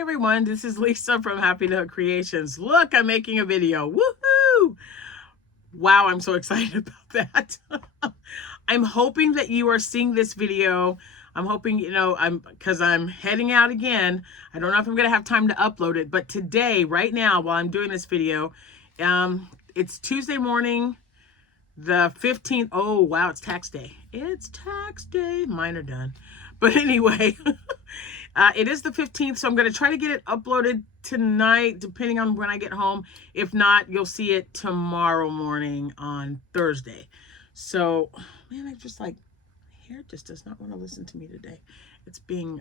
Hi everyone, this is Lisa from Happytohook Creations. Look, I'm making a video. Woohoo! Wow, I'm so excited about that. I'm hoping that you are seeing this video. I'm hoping, because I'm heading out again. I don't know if I'm going to have time to upload it, but today, right now, while I'm doing this video, it's Tuesday morning, the 15th. Oh, wow, it's tax day. It's tax day. Mine are done. But anyway, it is the 15th, so I'm going to try to get it uploaded tonight, depending on when I get home. If not, you'll see it tomorrow morning on Thursday. So, man, I just like, hair just does not want to listen to me today. It's being,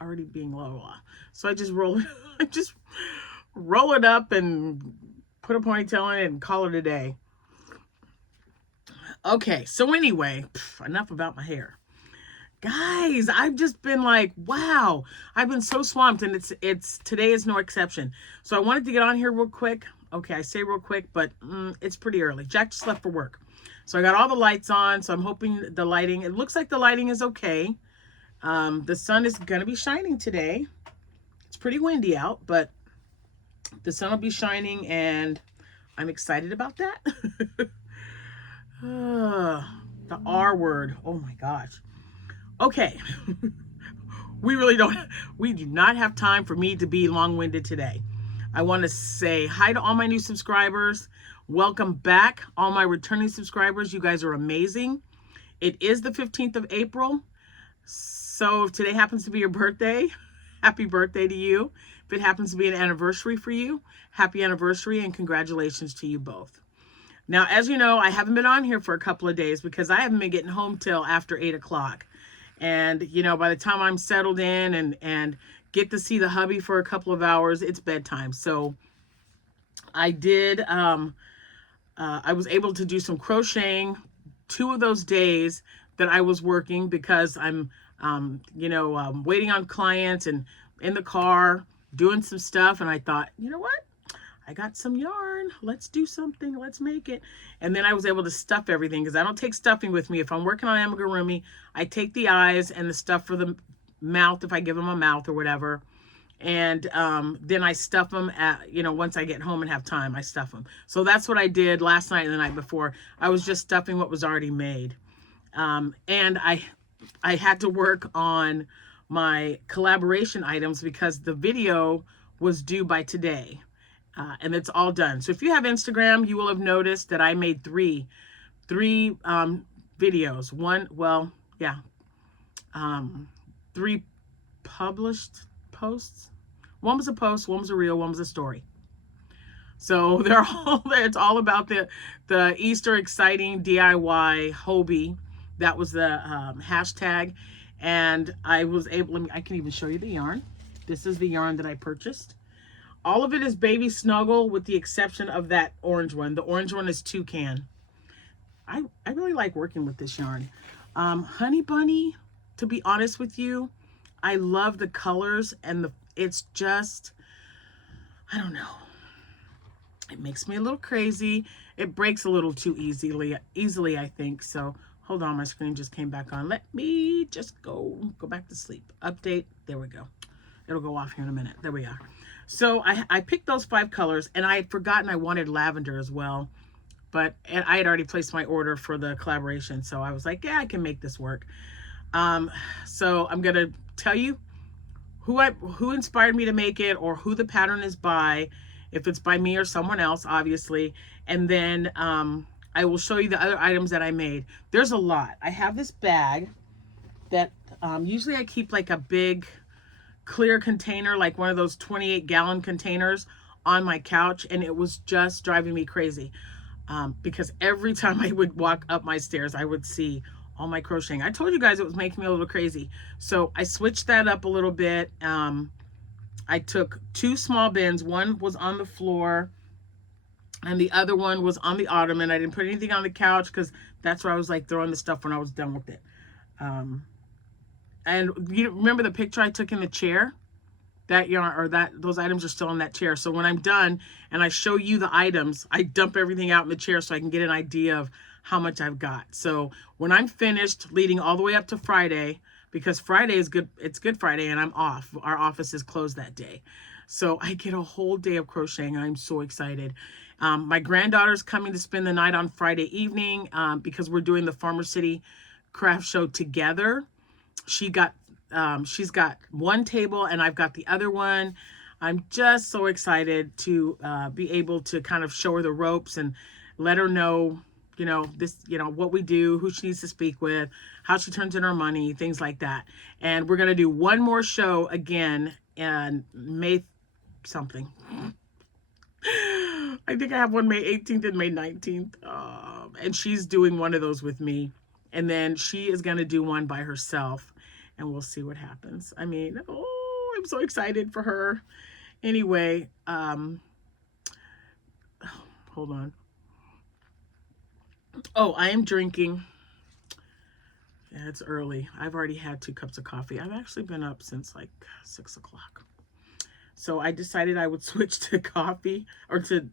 already being low. So I just roll it up and put a ponytail in it and call it a day. Okay, so anyway, enough about my hair. Guys, I've just been like, wow, I've been so swamped, and it's today is no exception. So I wanted to get on here real quick. Okay, I say real quick, but it's pretty early. Jack just left for work. So I got all the lights on, so I'm hoping the lighting, it looks like the lighting is okay. The sun is going to be shining today. It's pretty windy out, but the sun will be shining, and I'm excited about that. The R word. Oh my gosh. Okay. We do not have time for me to be long-winded today. I want to say hi to all my new subscribers. Welcome back, all my returning subscribers. You guys are amazing. It is the 15th of April. So if today happens to be your birthday, happy birthday to you. If it happens to be an anniversary for you, happy anniversary and congratulations to you both. Now, as you know, I haven't been on here for a couple of days because I haven't been getting home till after 8 o'clock. And, by the time I'm settled in and get to see the hubby for a couple of hours, it's bedtime. So I did, I was able to do some crocheting 2 of those days that I was working because I'm, waiting on clients and in the car doing some stuff. And I thought, you know what? I got some yarn. Let's do something. Let's make it. And then I was able to stuff everything because I don't take stuffing with me. If I'm working on amigurumi, I take the eyes and the stuff for the mouth if I give them a mouth or whatever. And then I stuff them at, once I get home and have time, I stuff them. So that's what I did last night and the night before. I was just stuffing what was already made. And I had to work on my collaboration items because the video was due by today. And it's all done. So if you have Instagram, you will have noticed that I made three videos. Three published posts. One was a post, one was a reel, one was a story. So they're all there. It's all about the Easter exciting DIY Hobie. That was the hashtag. And I was able, I can even show you the yarn. This is the yarn that I purchased. All of it is Baby Snuggle with the exception of that orange one. The orange one is Toucan. I really like working with this yarn. Honey Bunny, to be honest with you, I love the colors and it's just, I don't know. It makes me a little crazy. It breaks a little too easily, I think. So hold on, my screen just came back on. Let me just go back to sleep. Update, there we go. It'll go off here in a minute. There we are. So I picked those 5 colors, and I had forgotten I wanted lavender as well. And I had already placed my order for the collaboration. So I was like, yeah, I can make this work. So I'm going to tell you who inspired me to make it or who the pattern is by, if it's by me or someone else, obviously. And then I will show you the other items that I made. There's a lot. I have this bag that usually I keep like a big clear container, like one of those 28-gallon containers on my couch, and it was just driving me crazy because every time I would walk up my stairs I would see all my crocheting. I told you guys it was making me a little crazy, so I switched that up a little bit. I took 2 small bins. One was on the floor and the other one was on the ottoman. I didn't put anything on the couch because that's where I was like throwing the stuff when I was done with it. And you remember the picture I took in the chair? That yarn or those items are still in that chair. So when I'm done and I show you the items, I dump everything out in the chair so I can get an idea of how much I've got. So when I'm finished leading all the way up to Friday, because Friday is good. It's Good Friday and I'm off. Our office is closed that day. So I get a whole day of crocheting. I'm so excited. My granddaughter's coming to spend the night on Friday evening because we're doing the Farmer City craft show together. She's got one table and I've got the other one. I'm just so excited to be able to kind of show her the ropes and let her know, what we do, who she needs to speak with, how she turns in her money, things like that. And we're going to do one more show again in May something. I think I have one May 18th and May 19th. And she's doing one of those with me. And then she is going to do one by herself. And we'll see what happens. I mean, I'm so excited for her. Anyway, hold on. Oh, I am drinking. Yeah, it's early. I've already had 2 cups of coffee. I've actually been up since like 6 o'clock. So I decided I would switch to coffee or to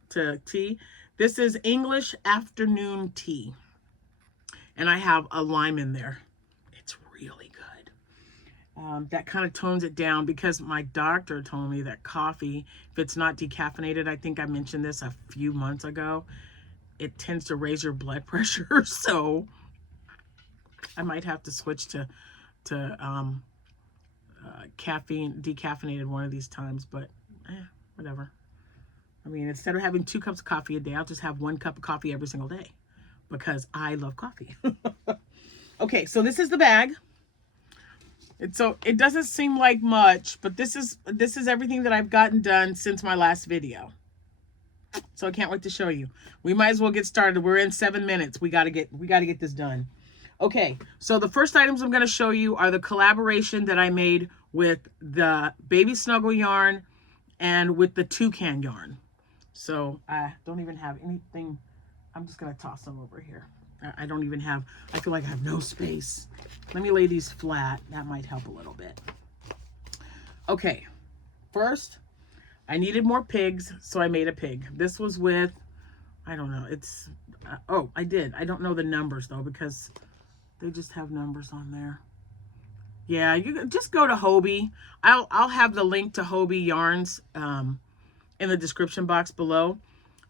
tea. This is English afternoon tea. And I have a lime in there. It's really good. That kind of tones it down because my doctor told me that coffee, if it's not decaffeinated, I think I mentioned this a few months ago, it tends to raise your blood pressure. So I might have to switch to caffeine, decaffeinated one of these times, but whatever. I mean, instead of having 2 cups of coffee a day, I'll just have 1 cup of coffee every single day because I love coffee. Okay, so this is the bag. It doesn't seem like much, but this is everything that I've gotten done since my last video. So I can't wait to show you. We might as well get started. We're in 7 minutes. We gotta get this done. Okay, so the first items I'm gonna show you are the collaboration that I made with the Baby Snuggle yarn and with the Toucan yarn. So I don't even have anything. I'm just gonna toss them over here. I don't even have, I feel like I have no space. Let me lay these flat. That might help a little bit. Okay, first, I needed more pigs, so I made a pig. This was with, I don't know, it's, oh, I did. I don't know the numbers, though, because they just have numbers on there. Yeah, you just go to Hobie. I'll have the link to Hobie yarns in the description box below.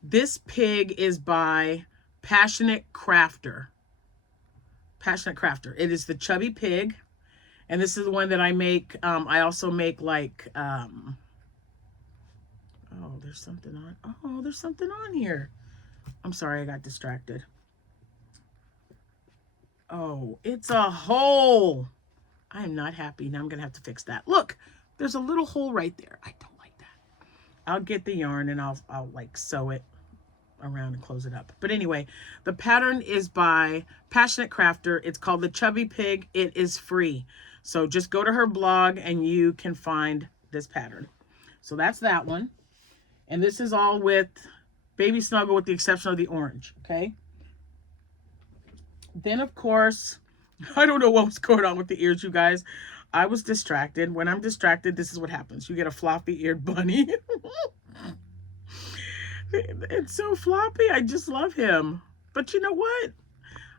This pig is by Passionate Crafter. Passionate Crafter. It is the chubby pig. And this is the one that I make. I also make like, oh, there's something on. Oh, there's something on here. I'm sorry, I got distracted. Oh, it's a hole. I am not happy. Now I'm going to have to fix that. Look, there's a little hole right there. I don't like that. I'll get the yarn and I'll like sew it around and close it up. But anyway, the pattern is by Passionate Crafter. It's called the Chubby Pig. It is free. So just go to her blog and you can find this pattern. So that's that one. And this is all with Baby Snuggle with the exception of the orange. Okay. Then of course, I don't know what was going on with the ears, you guys. I was distracted. When I'm distracted, this is what happens. You get a floppy eared bunny. It's so floppy. I just love him. But you know what?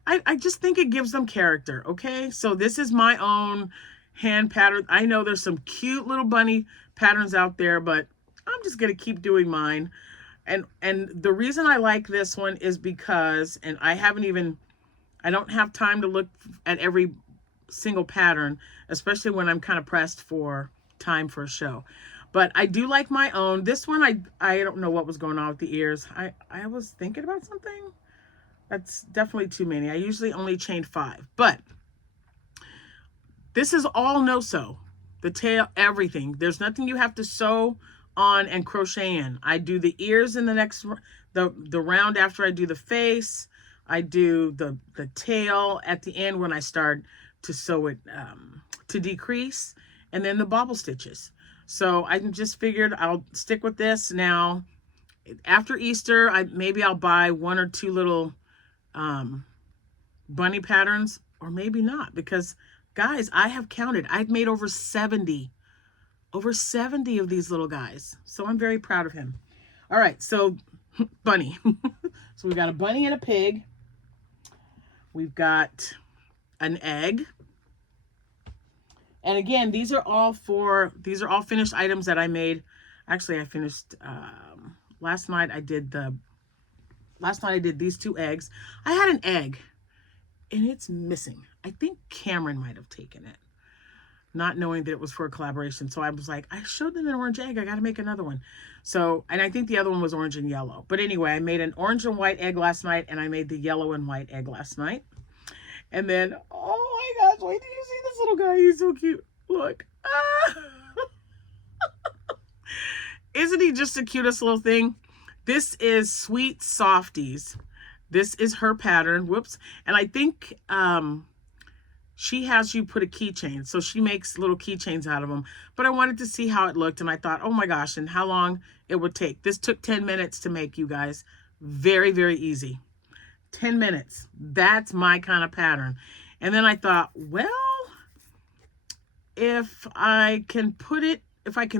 I just think it gives them character, okay? So this is my own hand pattern. I know there's some cute little bunny patterns out there, but I'm just going to keep doing mine. And the reason I like this one is because, and I don't have time to look at every single pattern, especially when I'm kind of pressed for time for a show. But I do like my own. This one, I don't know what was going on with the ears. I was thinking about something. That's definitely too many. I usually only chain 5. But this is all no-sew. The tail, everything. There's nothing you have to sew on and crochet in. I do the ears in the next, the round after I do the face. I do the tail at the end when I start to sew it, to decrease. And then the bobble stitches. So I just figured I'll stick with this now. After Easter, maybe I'll buy 1 or 2 little bunny patterns, or maybe not, because guys, I have counted. I've made over 70 of these little guys. So I'm very proud of him. All right, so bunny. So we got a bunny and a pig. We've got an egg. And again, these are all finished items that I made. Actually, I finished last night. Last night I did these 2 eggs. I had an egg and it's missing. I think Cameron might have taken it, not knowing that it was for a collaboration. So I was like, I showed them an orange egg. I got to make another one. So, and I think the other one was orange and yellow. But anyway, I made an orange and white egg last night, and I made the yellow and white egg last night. And then, oh my gosh, wait till you see this little guy. He's so cute. Look. Ah. Isn't he just the cutest little thing? This is Sweet Softies. This is her pattern. Whoops. And I think she has you put a keychain. So she makes little keychains out of them. But I wanted to see how it looked. And I thought, oh my gosh, and how long it would take. This took 10 minutes to make, you guys. Very, very easy. 10 minutes. That's my kind of pattern. And then I thought, well, if I can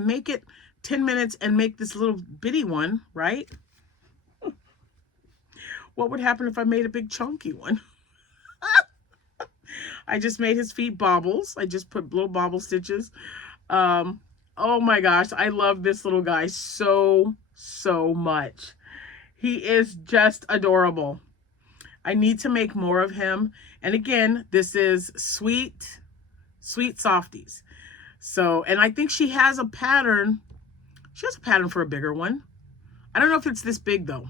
make it 10 minutes and make this little bitty one, right? What would happen if I made a big chunky one? I just made his feet bobbles. I just put little bobble stitches. Oh my gosh, I love this little guy so much. He is just adorable. I need to make more of him. And again, this is Sweet Softies. So, and I think she has a pattern. She has a pattern for a bigger one. I don't know if it's this big though.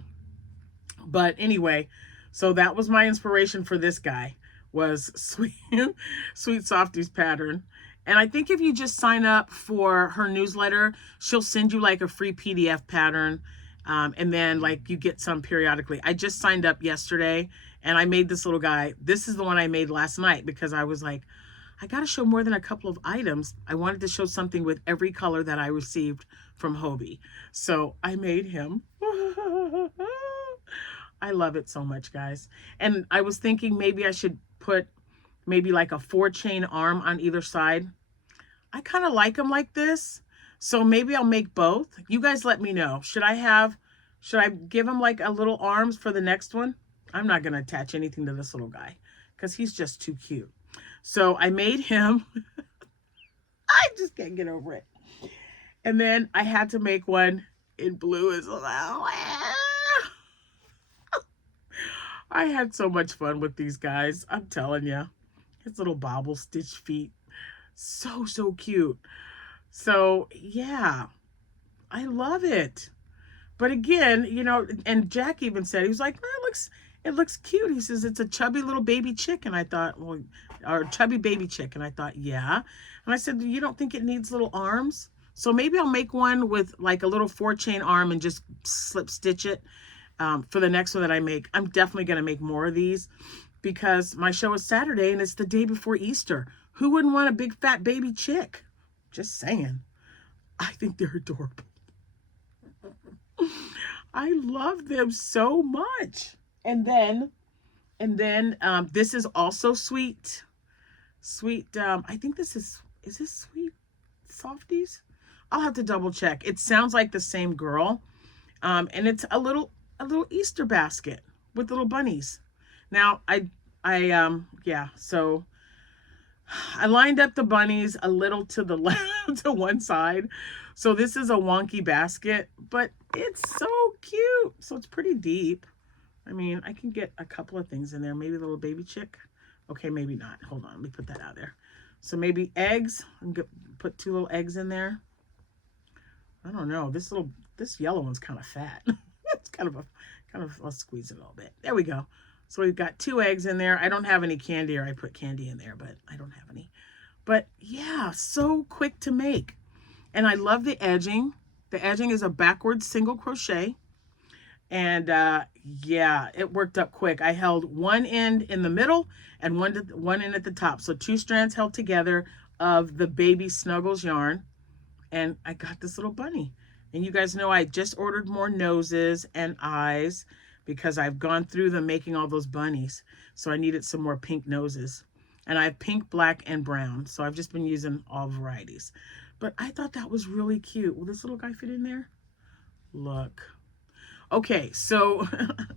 But anyway, so that was my inspiration for this guy, was Sweet Softies pattern. And I think if you just sign up for her newsletter, she'll send you like a free PDF pattern. And then like you get some periodically. I just signed up yesterday and I made this little guy. This is the one I made last night because I was like, I got to show more than a couple of items. I wanted to show something with every color that I received from Hobbii. So I made him. I love it so much, guys. And I was thinking maybe I should put maybe like a 4-chain arm on either side. I kind of like them like this. So maybe I'll make both. You guys let me know. Should I give him like a little arms for the next one? I'm not going to attach anything to this little guy because he's just too cute. So I made him. I just can't get over it. And then I had to make one in blue as well. I had so much fun with these guys. I'm telling you. His little bobble stitch feet. So cute. So, yeah. I love it. But again, you know, and Jack even said, he was like, it looks cute. He says, it's a chubby little baby chick. And I thought, well, or chubby baby chick. And I thought, yeah. And I said, you don't think it needs little arms? So maybe I'll make one with like a little 4-chain arm and just slip stitch it for the next one that I make. I'm definitely going to make more of these because my show is Saturday and it's the day before Easter. Who wouldn't want a big fat baby chick? Just saying. I think they're adorable. I love them so much. And then this is also sweet. I think this is this Sweet Softies? I'll have to double check. It sounds like the same girl. And it's a little Easter basket with little bunnies. Now so I lined up the bunnies a little to the left to one side. So this is a wonky basket, but it's so cute. So it's pretty deep. I mean, I can get a couple of things in there. Maybe a little baby chick. Okay, maybe not. Hold on, let me put that out there. So maybe eggs. I'm gonna put 2 little eggs in there. I don't know. This yellow one's kind of fat. It's I'll squeeze it a little bit. There we go. So we've got 2 eggs in there. I don't have any candy, or I put candy in there, but I don't have any. But yeah, so quick to make. And I love the edging. The edging is a backwards single crochet. And yeah, it worked up quick. I held one end in the middle and one end at the top. So 2 strands held together of the Baby Snuggles yarn. And I got this little bunny. And you guys know I just ordered more noses and eyes because I've gone through them making all those bunnies. So I needed some more pink noses. And I have pink, black, and brown. So I've just been using all varieties. But I thought that was really cute. Will this little guy fit in there? Look. Okay, so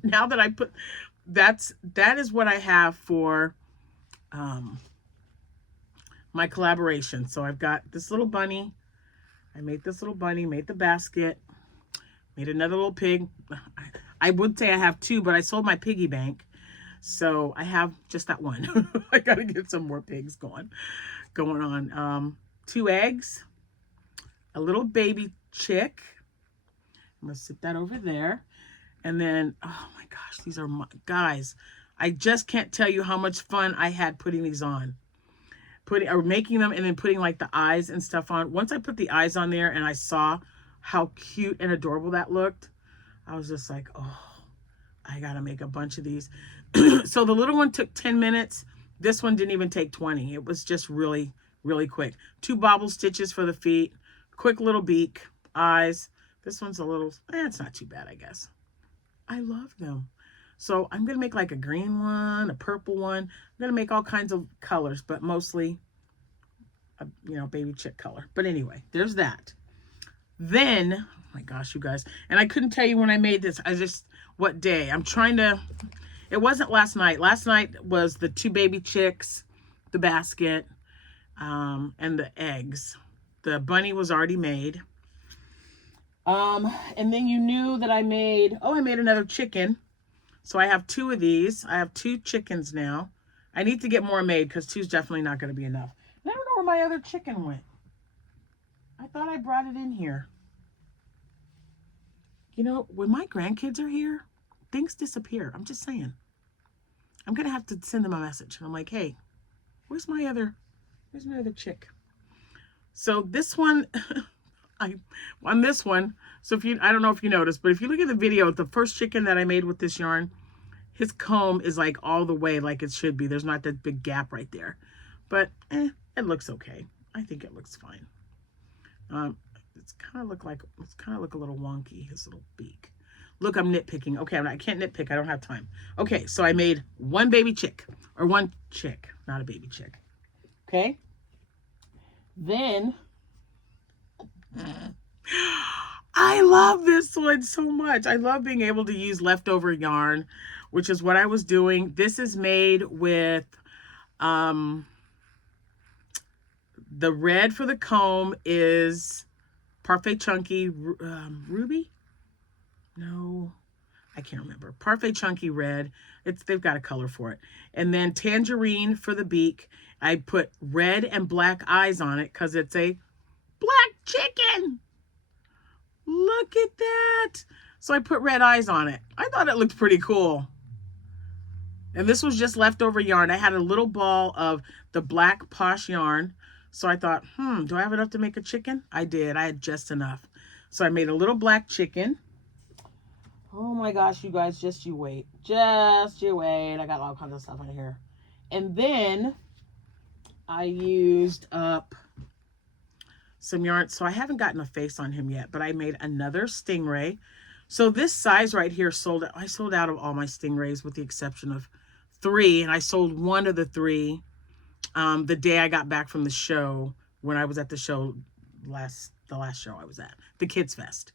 now that I put, that is what I have for my collaboration. So I've got this little bunny. I made this little bunny, made the basket, made another little pig. I would say I have two, but I sold my piggy bank. So I have just that one. I got to get some more pigs going on. 2 eggs, a little baby chick. I'm going to sit that over there. And then, oh my gosh, these are my, guys, I just can't tell you how much fun I had putting these on. Making them and then putting like the eyes and stuff on. Once I put the eyes on there and I saw how cute and adorable that looked, I was just like, oh, I got to make a bunch of these. So the little one took 10 minutes. This one didn't even take 20. It was just really, really quick. 2 bobble stitches for the feet, quick little beak, eyes. This one's a little, it's not too bad, I guess. I love them. So I'm going to make like a green one, a purple one. I'm going to make all kinds of colors, but mostly, you know, baby chick color. But anyway, there's that. Then, oh my gosh, you guys. And I couldn't tell you when I made this. What day? I'm trying to, it wasn't last night. Last night was the 2 baby chicks, the basket, and the eggs. The bunny was already made. And then you knew that I made another chicken. So I have 2 of these. I have 2 chickens now. I need to get more made because 2 is definitely not going to be enough. And I don't know where my other chicken went. I thought I brought it in here. You know, when my grandkids are here, things disappear. I'm just saying. I'm going to have to send them a message. And I'm like, hey, where's my other chick? So this one, on this one, so I don't know if you noticed, but if you look at the video, the first chicken that I made with this yarn, his comb is like all the way like it should be. There's not that big gap right there, but it looks okay. I think it looks fine. It's kind of look a little wonky, his little beak. Look, I'm nitpicking. Okay, I can't nitpick. I don't have time. Okay, so I made 1 baby chick, or 1 chick, not a baby chick. Okay. Then I love this one so much. I love being able to use leftover yarn, which is what I was doing. This is made with the red for the comb is Parfait Chunky Ruby? No, I can't remember. Parfait Chunky Red. They've got a color for it. And then Tangerine for the beak. I put red and black eyes on it because it's a black chicken. Look at that. So I put red eyes on it. I thought it looked pretty cool. And this was just leftover yarn. I had a little ball of the black Posh yarn. So I thought, do I have enough to make a chicken? I did. I had just enough. So I made a little black chicken. Oh my gosh, you guys, just you wait. Just you wait. I got all kinds of stuff in here. And then I used up some yarn. So I haven't gotten a face on him yet, but I made another Stingray. So this size right here I sold out of all my Stingrays with the exception of 3. And I sold 1 of the 3 the day I got back from the show, when I was at the show, the last show I was at, the Kids Fest.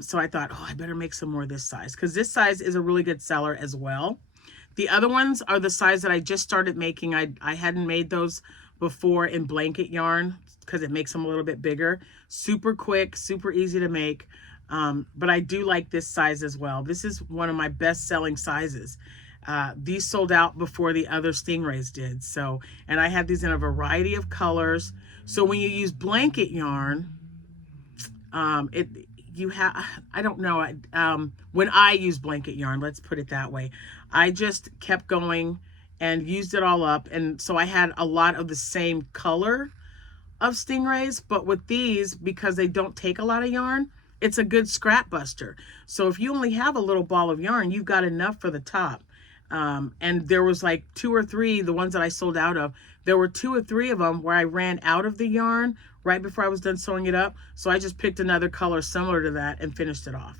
So I thought, I better make some more this size, because this size is a really good seller as well. The other ones are the size that I just started making. I hadn't made those before in blanket yarn because it makes them a little bit bigger. Super quick, super easy to make. But I do like this size as well. This is one of my best selling sizes. These sold out before the other Stingrays did. So, and I had these in a variety of colors. So when you use blanket yarn, I don't know, when I use blanket yarn, let's put it that way, I just kept going and used it all up. And so I had a lot of the same color of Stingrays, but with these, because they don't take a lot of yarn, it's a good scrap buster. So if you only have a little ball of yarn, you've got enough for the top. And there was like 2 or 3, the ones that I sold out of, there were 2 or 3 of them where I ran out of the yarn right before I was done sewing it up. So I just picked another color similar to that and finished it off.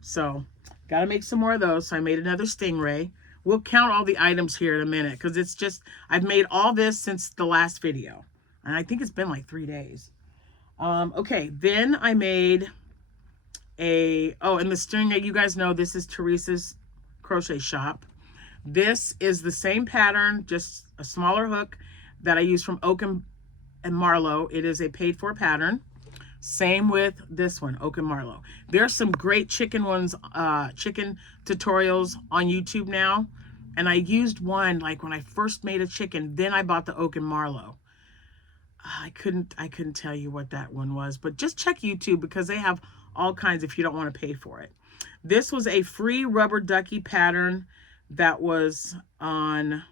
So got to make some more of those. So I made another Stingray. We'll count all the items here in a minute, because it's just, I've made all this since the last video. And I think it's been like 3 days. Okay, then I made and the Stingray, you guys know this is Teresa's Crochet Shop. This is the same pattern, just a smaller hook. that I use from Oak and Marlow. It is a paid for pattern. Same with this one, Oak and Marlow. There's some great chicken ones, chicken tutorials on YouTube now. And I used one like when I first made a chicken, then I bought the Oak and Marlow. I couldn't tell you what that one was, but just check YouTube because they have all kinds if you don't want to pay for it. This was a free rubber ducky pattern that was on,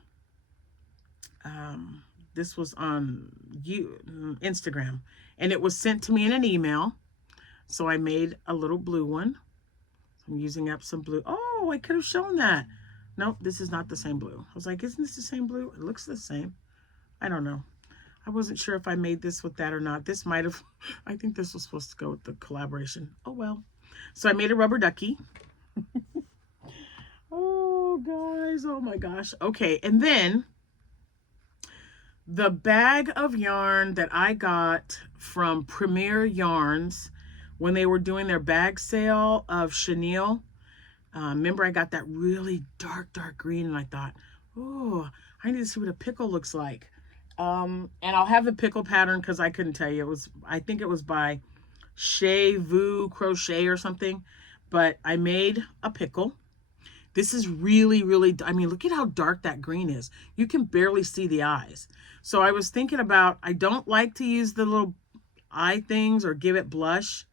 this was on Instagram, and it was sent to me in an email. So I made a little blue one. I'm using up some blue. Oh, I could have shown that. Nope, this is not the same blue. I was like, isn't this the same blue? It looks the same. I don't know. I wasn't sure if I made this with that or not. This might have, I think this was supposed to go with the collaboration. Oh, well. So I made a rubber ducky. Oh, guys. Oh, my gosh. Okay. And then the bag of yarn that I got from Premier Yarns when they were doing their bag sale of chenille. Remember, I got that really dark green, and I thought, oh, I need to see what a pickle looks like. And I'll have the pickle pattern because I couldn't tell you. It was, I think it was by Chez Vous Crochet or something. But I made a pickle. This is really, really, I mean, look at how dark that green is. You can barely see the eyes. So I was thinking about, I don't like to use the little eye things or give it blush.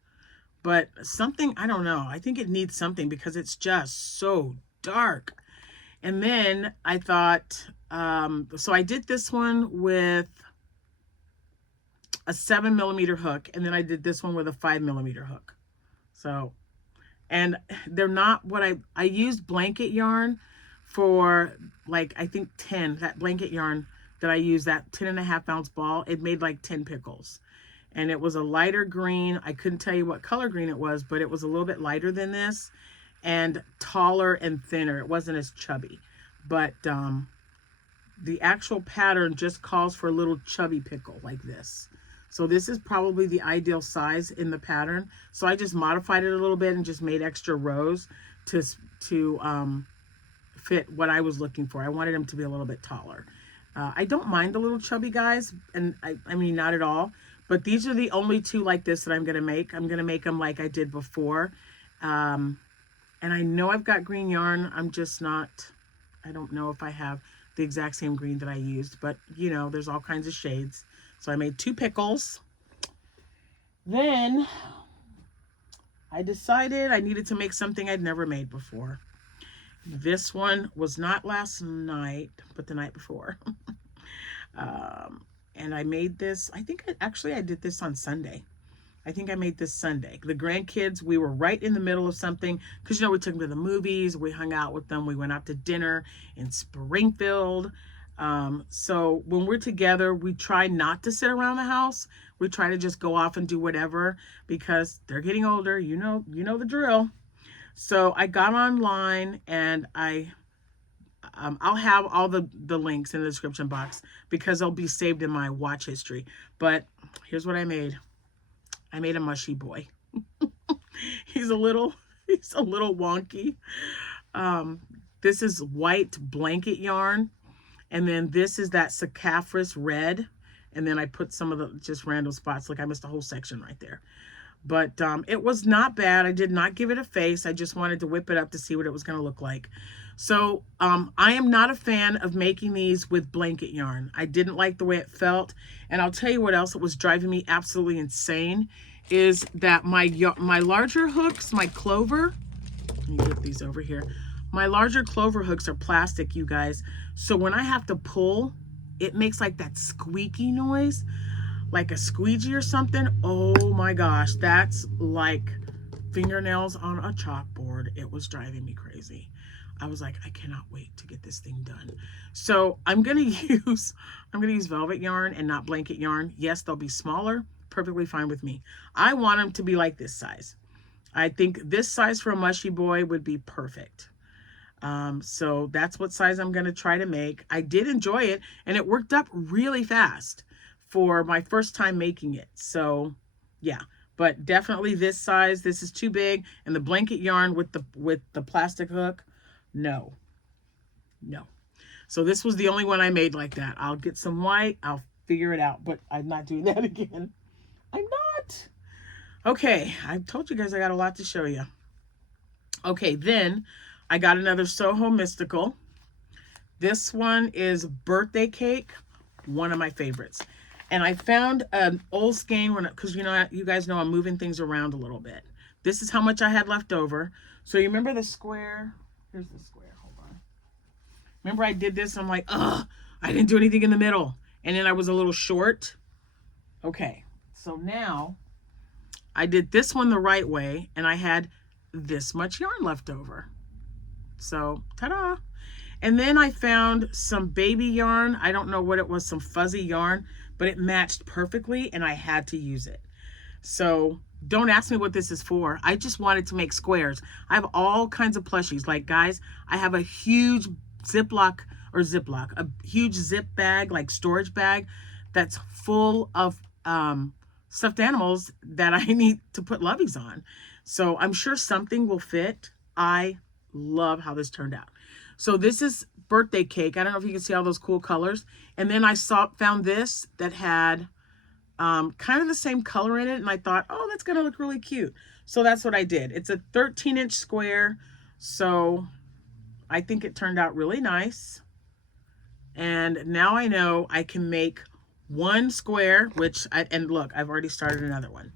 But something, I don't know. I think it needs something because it's just so dark. And then I thought, so I did this one with a 7mm hook. And then I did this one with a 5mm hook. So, and they're not what I used blanket yarn for like, I think 10, that blanket yarn that I used, that 10.5 ounce ball. It made like 10 pickles. And it was a lighter green. I couldn't tell you what color green it was, but it was a little bit lighter than this and taller and thinner. It wasn't as chubby. But the actual pattern just calls for a little chubby pickle like this. So this is probably the ideal size in the pattern. So I just modified it a little bit and just made extra rows to fit what I was looking for. I wanted them to be a little bit taller. I don't mind the little chubby guys, and I mean, not at all. But these are the only two like this that I'm going to make. I'm going to make them like I did before. And I know I've got green yarn. I'm just not, I don't know if I have the exact same green that I used. But, you know, there's all kinds of shades. So I made 2 pickles. Then I decided I needed to make something I'd never made before. This one was not last night, but the night before. And I made this, I think I did this on Sunday. I think I made this Sunday. The grandkids, we were right in the middle of something because, you know, we took them to the movies. We hung out with them. We went out to dinner in Springfield. So when we're together, we try not to sit around the house. We try to just go off and do whatever because they're getting older. You know the drill. So I got online and I'll have all the links in the description box because they'll be saved in my watch history. But here's what I made. I made a mushy boy. He's a little wonky. This is white blanket yarn. And then this is that saccharine red. And then I put some of the just random spots. Like I missed a whole section right there. But it was not bad. I did not give it a face. I just wanted to whip it up to see what it was going to look like. So I am not a fan of making these with blanket yarn. I didn't like the way it felt. And I'll tell you what else it was driving me absolutely insane is that my larger hooks, my clover, let me get these over here. My larger clover hooks are plastic, you guys. So when I have to pull, it makes like that squeaky noise, like a squeegee or something. Oh my gosh, that's like fingernails on a chalkboard. It was driving me crazy. I was like, I cannot wait to get this thing done. So I'm gonna use velvet yarn and not blanket yarn. Yes, they'll be smaller, perfectly fine with me. I want them to be like this size. I think this size for a mushy boy would be perfect. So that's what size I'm gonna try to make. I did enjoy it and it worked up really fast for my first time making it. So yeah, but definitely this size. This is too big, and the blanket yarn with the plastic hook, no. So this was the only one I made like that. I'll get some white. I'll figure it out, but I'm not doing that again. I'm not. Okay, I told you guys I got a lot to show you. Okay, then I got another Soho Mystical. This one is Birthday Cake, one of my favorites. And I found an old skein, because you know, you guys know I'm moving things around a little bit. This is how much I had left over. So you remember the square? Here's the square. Hold on. Remember I did this? I'm like, ugh, I didn't do anything in the middle. And then I was a little short. Okay, so now I did this one the right way, and I had this much yarn left over. So, ta-da! And then I found some baby yarn. I don't know what it was, some fuzzy yarn, but it matched perfectly, and I had to use it. So don't ask me what this is for. I just wanted to make squares. I have all kinds of plushies. Like, guys, I have a huge a huge zip bag, like storage bag, that's full of stuffed animals that I need to put loveys on. So I'm sure something will fit. I love how this turned out. So this is Birthday Cake. I don't know if you can see all those cool colors. And then I found this that had kind of the same color in it. And I thought, oh, that's going to look really cute. So that's what I did. It's a 13-inch square. So I think it turned out really nice. And now I know I can make one square, and look, I've already started another one.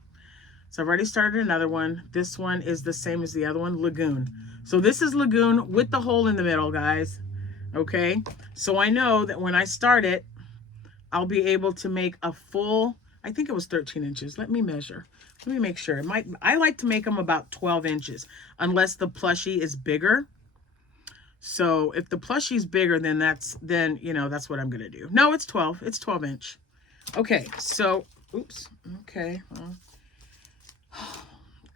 So I've already started another one. This one is the same as the other one, Lagoon. So this is Lagoon with the hole in the middle, guys. Okay, so I know that when I start it, I'll be able to make a full, I think it was 13 inches. Let me measure. Let me make sure. I like to make them about 12 inches, unless the plushie is bigger. So if the plushie is bigger, then you know, that's what I'm gonna do. No, it's 12. It's 12 inch. Okay, so, oops. Okay, well,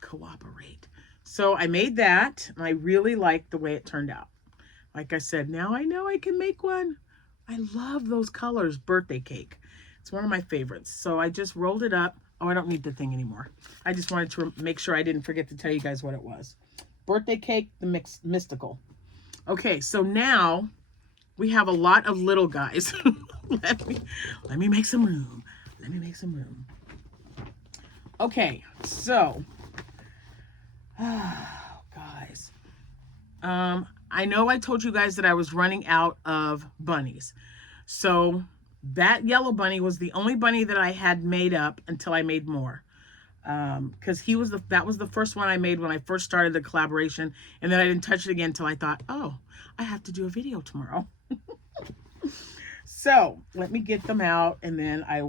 cooperate. So I made that, and I really liked the way it turned out. Like I said, now I know I can make one. I love those colors. Birthday Cake. It's one of my favorites. So I just rolled it up. Oh, I don't need the thing anymore. I just wanted to make sure I didn't forget to tell you guys what it was. Birthday Cake, the Mystical. Okay, so now we have a lot of little guys. let me make some room. Let me make some room. Okay, so, guys, I know I told you guys that I was running out of bunnies. So that yellow bunny was the only bunny that I had made up until I made more. Because that was the first one I made when I first started the collaboration, and then I didn't touch it again until I thought, oh, I have to do a video tomorrow. So let me get them out, and then I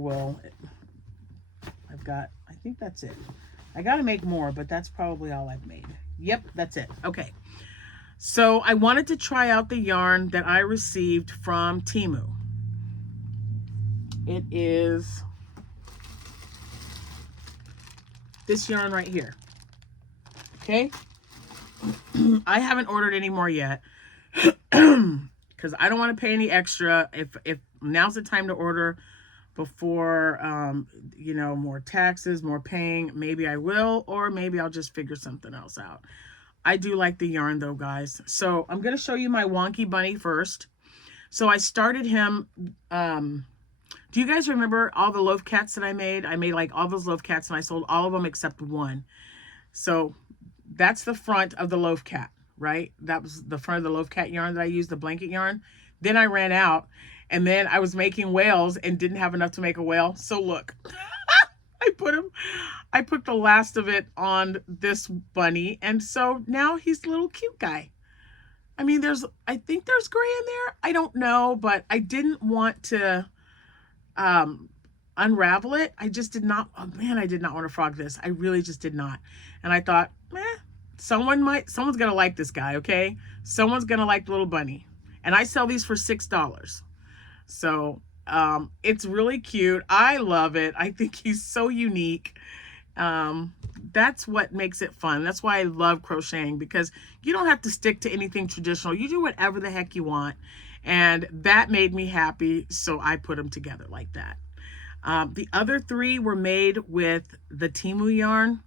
think that's it. I got to make more, but that's probably all I've made. Yep, that's it. Okay. So I wanted to try out the yarn that I received from Temu. It is this yarn right here. Okay. I haven't ordered any more yet because I don't want to pay any extra. If now's the time to order before, you know, more taxes, more paying, maybe I will, or maybe I'll just figure something else out. I do like the yarn though, guys. So I'm going to show you my wonky bunny first. So I started him, do you guys remember all the loaf cats that I made? I made like all those loaf cats, and I sold all of them except one. So that's the front of the loaf cat, right? That was the front of the loaf cat yarn that I used, the blanket yarn. Then I ran out, and then I was making whales and didn't have enough to make a whale. So look, I put the last of it on this bunny, and so now he's a little cute guy. I mean, I think there's gray in there. I don't know, but I didn't want to unravel it. I just did not, oh man, I did not want to frog this. I really just did not. And I thought, someone's gonna like this guy, okay? Someone's gonna like the little bunny. And I sell these for $6. So it's really cute. I love it. I think he's so unique. That's what makes it fun. That's why I love crocheting, because you don't have to stick to anything traditional. You do whatever the heck you want. And that made me happy, so I put them together like that. The other three were made with the Temu yarn.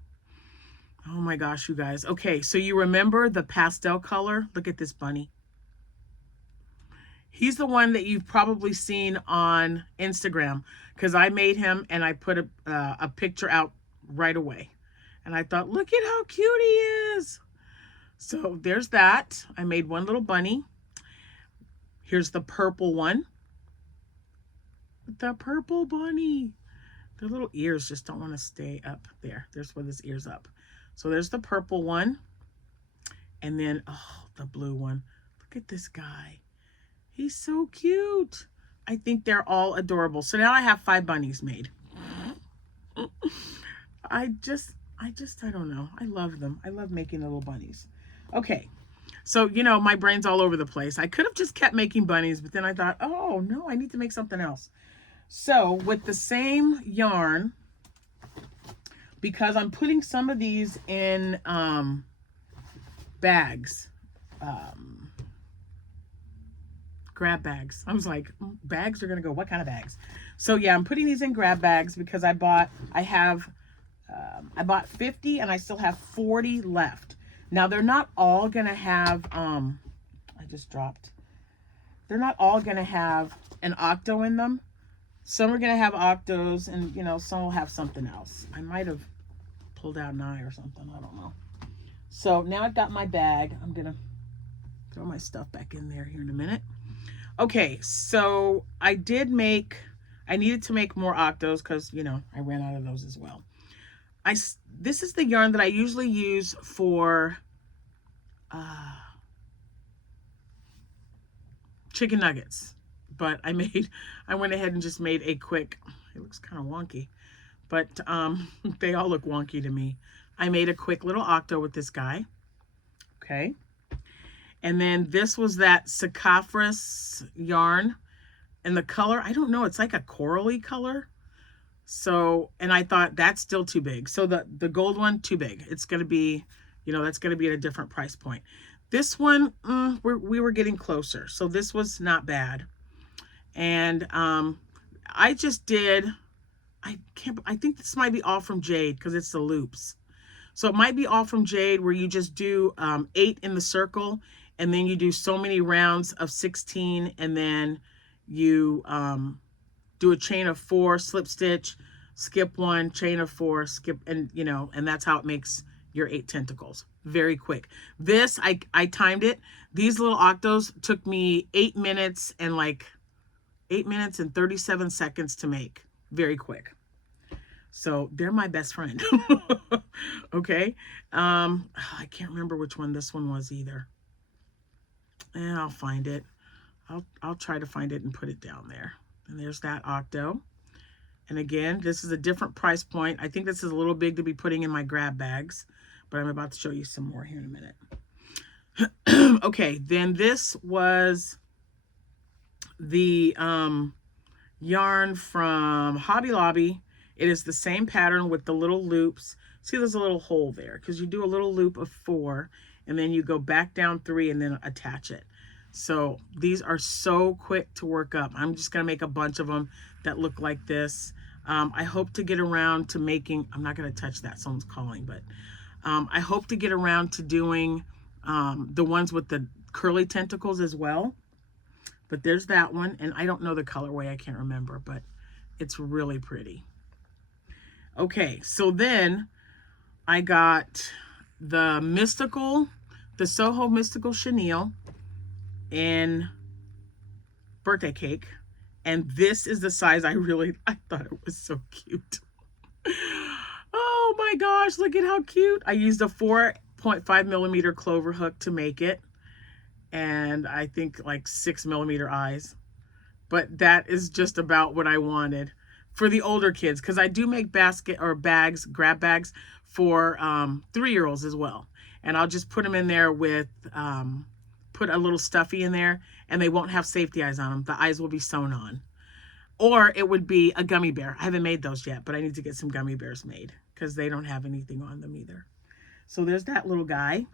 Oh my gosh, you guys. Okay, so you remember the pastel color? Look at this bunny. He's the one that you've probably seen on Instagram, because I made him and I put a picture out right away. And I thought, look at how cute he is. So there's that. I made one little bunny. Here's the purple one. The purple bunny. Their little ears just don't want to stay up there. There's where his ear's up. So there's the purple one. And then, oh, the blue one. Look at this guy. He's so cute. I think they're all adorable. So now I have 5 bunnies made. I don't know. I love them. I love making little bunnies. Okay. So, you know, my brain's all over the place. I could have just kept making bunnies, but then I thought, oh, no, I need to make something else. So, with the same yarn, because I'm putting some of these in bags, grab bags. I was like, bags are going to go, what kind of bags? So, yeah, I'm putting these in grab bags because I bought 50 and I still have 40 left. Now, they're not all going to have, they're not all going to have an octo in them. Some are going to have octos and, you know, some will have something else. I might have pulled out an eye or something. I don't know. So now I've got my bag. I'm going to throw my stuff back in there here in a minute. Okay, so I needed to make more octos because, you know, I ran out of those as well. This is the yarn that I usually use for chicken nuggets, but I went ahead and just made a quick, it looks kind of wonky, but they all look wonky to me. I made a quick little octo with this guy. Okay. And then this was that Saccharus yarn, and the color, I don't know, it's like a corally color. So, and I thought that's still too big. So the gold one, too big. It's going to be, you know, that's going to be at a different price point. This one, we were getting closer. So this was not bad. And I just did, I think this might be all from Jade because it's the loops. So it might be all from Jade where you just do 8 in the circle and then you do so many rounds of 16 and then you do a chain of 4, slip stitch, skip 1, chain of 4, skip, and you know, and that's how it makes your 8 tentacles. Very quick. This, I timed it. These little octos took me 8 minutes and 37 seconds to make. Very quick. So they're my best friend. Okay. I can't remember which one this one was either. And I'll find it. I'll try to find it and put it down there. And there's that octo. And again, this is a different price point. I think this is a little big to be putting in my grab bags, but I'm about to show you some more here in a minute. Okay, then this was the yarn from Hobby Lobby. It is the same pattern with the little loops. See, there's a little hole there because you do a little loop of 4 and then you go back down 3 and then attach it. So these are so quick to work up. I'm just going to make a bunch of them that look like this. I hope to get around to making, I'm not going to touch that, someone's calling, but I hope to get around to doing the ones with the curly tentacles as well. But there's that one, and I don't know the colorway, I can't remember, but it's really pretty. Okay, so then I got the Soho Mystical Chenille in birthday cake, and this is the size I thought it was so cute. Oh my gosh, look at how cute. I used a 4.5 millimeter clover hook to make it, and I think like 6 millimeter eyes, but that is just about what I wanted for the older kids, because I do make grab bags for 3-year-olds as well, and I'll just put them in there with put a little stuffy in there, and they won't have safety eyes on them. The eyes will be sewn on. Or it would be a gummy bear. I haven't made those yet, but I need to get some gummy bears made because they don't have anything on them either. So there's that little guy.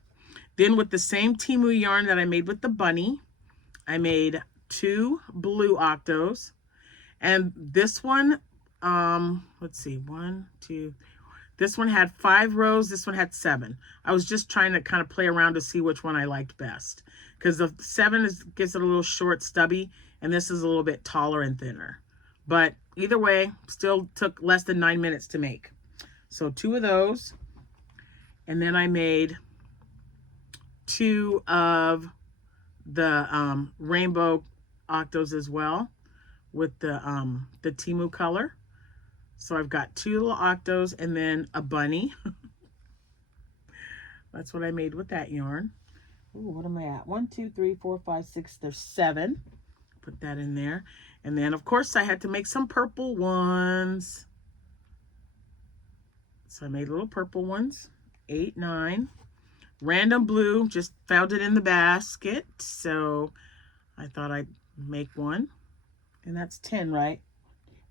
Then with the same Temu yarn that I made with the bunny, I made 2 blue octos. And this one, let's see, 1, 2, this one had 5 rows. This one had 7. I was just trying to kind of play around to see which one I liked best. because the 7 gets it a little short, stubby, and this is a little bit taller and thinner. But either way, still took less than 9 minutes to make. So 2 of those, and then I made 2 of the rainbow octos as well with the Temu color. So I've got 2 little octos and then a bunny. That's what I made with that yarn. Ooh, what am I at? 1, 2, 3, 4, 5, 6. There's 7. Put that in there. And then, of course, I had to make some purple ones. So I made little purple ones. 8, 9. Random blue. Just found it in the basket. So I thought I'd make one. And that's 10, right?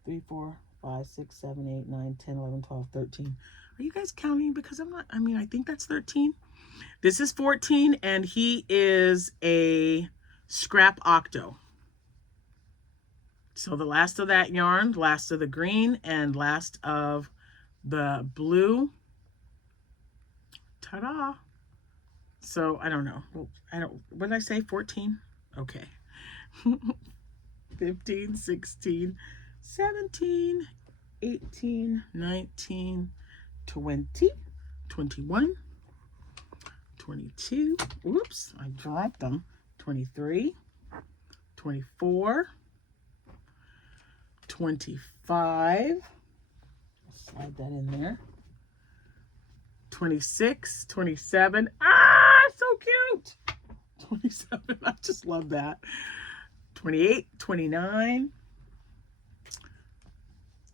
3, 4, 5, 6, 7, 8, 9, 10, 11, 12, 13. Are you guys counting? Because I'm not, I mean, I think that's 13. This is 14, and he is a scrap octo. So the last of that yarn, last of the green, and last of the blue. Ta-da! So I don't know. What did I say? 14? Okay. 15, 16, 17, 18, 19, 20, 21, 22. Oops, I dropped them. 23, 24, 25. Slide that in there. 26, 27. Ah, so cute. 27. I just love that. 28, 29,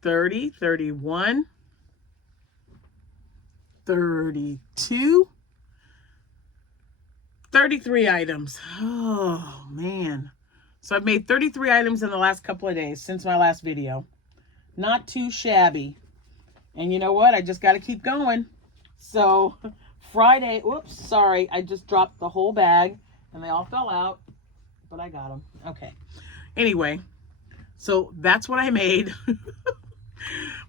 30, 31, 32, 33 items. Oh, man. So I've made 33 items in the last couple of days since my last video. Not too shabby. And you know what? I just got to keep going. So Friday, oops, sorry. I just dropped the whole bag and they all fell out, but I got them. Okay. Anyway, so that's what I made.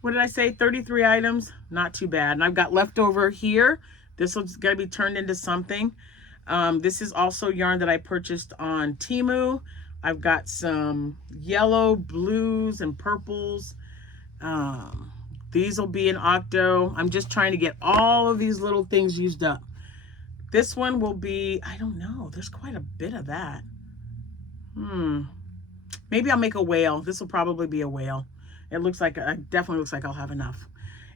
What did I say? 33 items. Not too bad. And I've got leftover here. This is going to be turned into something. This is also yarn that I purchased on Temu. I've got some yellow, blues, and purples. These will be an octo. I'm just trying to get all of these little things used up. This one will be, I don't know. There's quite a bit of that. Maybe I'll make a whale. This will probably be a whale. It looks like, it definitely looks like I'll have enough.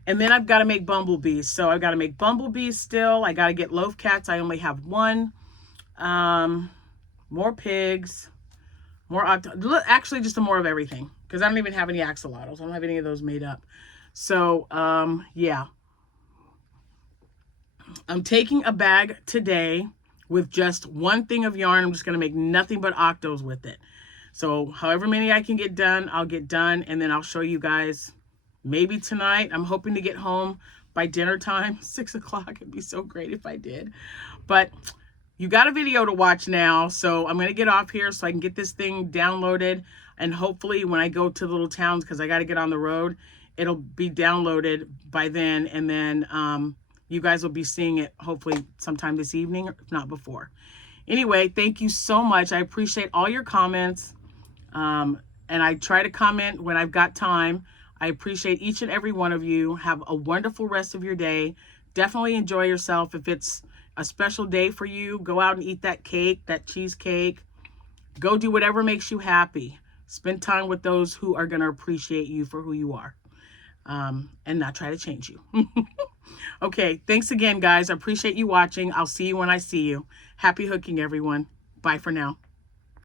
And then I've got to make bumblebees. So I've got to make bumblebees still. I got to get loaf cats. I only have 1. More pigs. More octo. Actually, just more of everything. Because I don't even have any axolotls. I don't have any of those made up. So, yeah. I'm taking a bag today with just 1 thing of yarn. I'm just going to make nothing but octos with it. So however many I can get done, I'll get done. And then I'll show you guys maybe tonight. I'm hoping to get home by dinner time, 6 o'clock. It'd be so great if I did. But you got a video to watch now. So I'm going to get off here so I can get this thing downloaded. And hopefully when I go to the little towns, because I got to get on the road, it'll be downloaded by then. And then you guys will be seeing it hopefully sometime this evening, if not before. Anyway, thank you so much. I appreciate all your comments. And I try to comment when I've got time. I appreciate each and every one of you. Have a wonderful rest of your day. Definitely enjoy yourself. If it's a special day for you, go out and eat that cake, that cheesecake. Go do whatever makes you happy. Spend time with those who are going to appreciate you for who you are. And not try to change you. Okay, thanks again, guys. I appreciate you watching. I'll see you when I see you. Happy hooking, everyone. Bye for now.